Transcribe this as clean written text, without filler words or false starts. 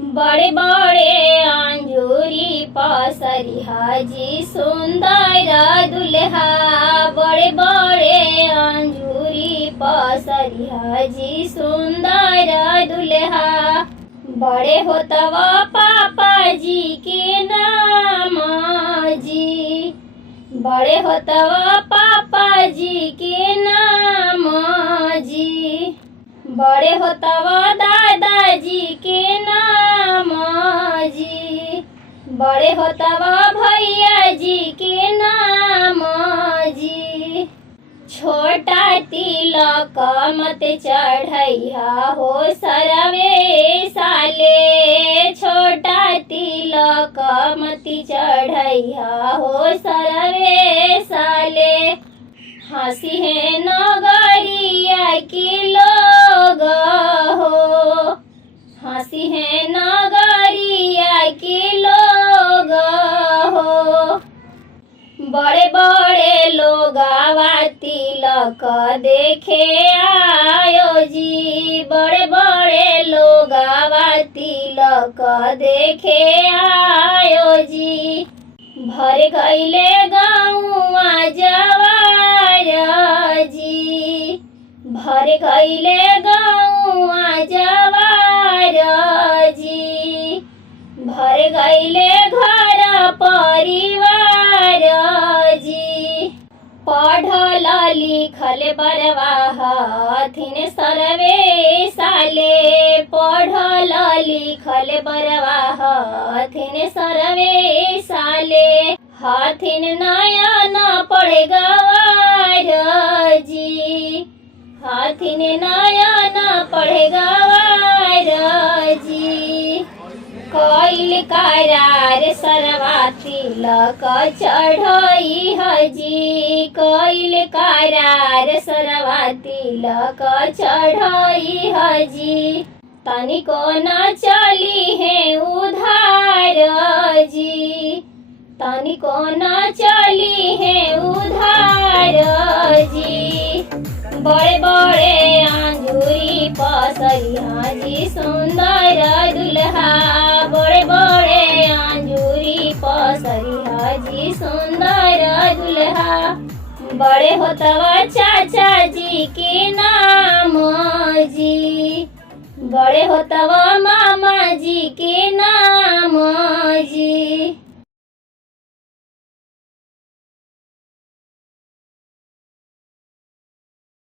बड़े बड़े अंजूरी पसरिहा जी सुंदर दुल्हा। बड़े बड़े अंजूरी पसरिहा जी सुंदर दुल्हा। बड़े होतवा पापा जी के नाम जी। बड़े होतवा पापा जी के नाम जी। बड़े होतवा दादाजी के नाम जी। बड़े होतवा भैया जी के नाम जी। छोटा तिलक मत चढ़ैया हो सरवे साले। छोटा तिलक मत चढ़ैया हो सरवे साले। हंसी है नगरिया के लोग हो। हंसी है नगरिया के लोग हो। बड़े बड़े लोग तिलक देखे आयो जी। बड़े बड़े लोग तिलक देखे आयो जी। भर गईले गौआ जवार जी। भर गईले गौआ जवार जी। भर गईले घर परिवार जी। पढ़ल लिखल बरवा हथिन सरवे साले। पढ़ल लिखल बरवा हथिन सरवे साले। हथिन नया न पढ़े गवार जी। हथिन नया न पढ़े गवार जी। कइल करार सरवा तिलक चढ़ई हजी। कइल करार सरवा तिलक चढ़ई हजी। तनिको न चली है उधार जी। तनिको न चली है उधार जी। बड़े बड़े अंजूरी पसरिहा जी सुंदर दुल्हा। बड़े बड़े अंजूरी पसरिहा जी सुंदर दुल्हा। बड़े होतवा चाचा जी के नाम जी। बड़े होतवा मामा जी के नाम जी।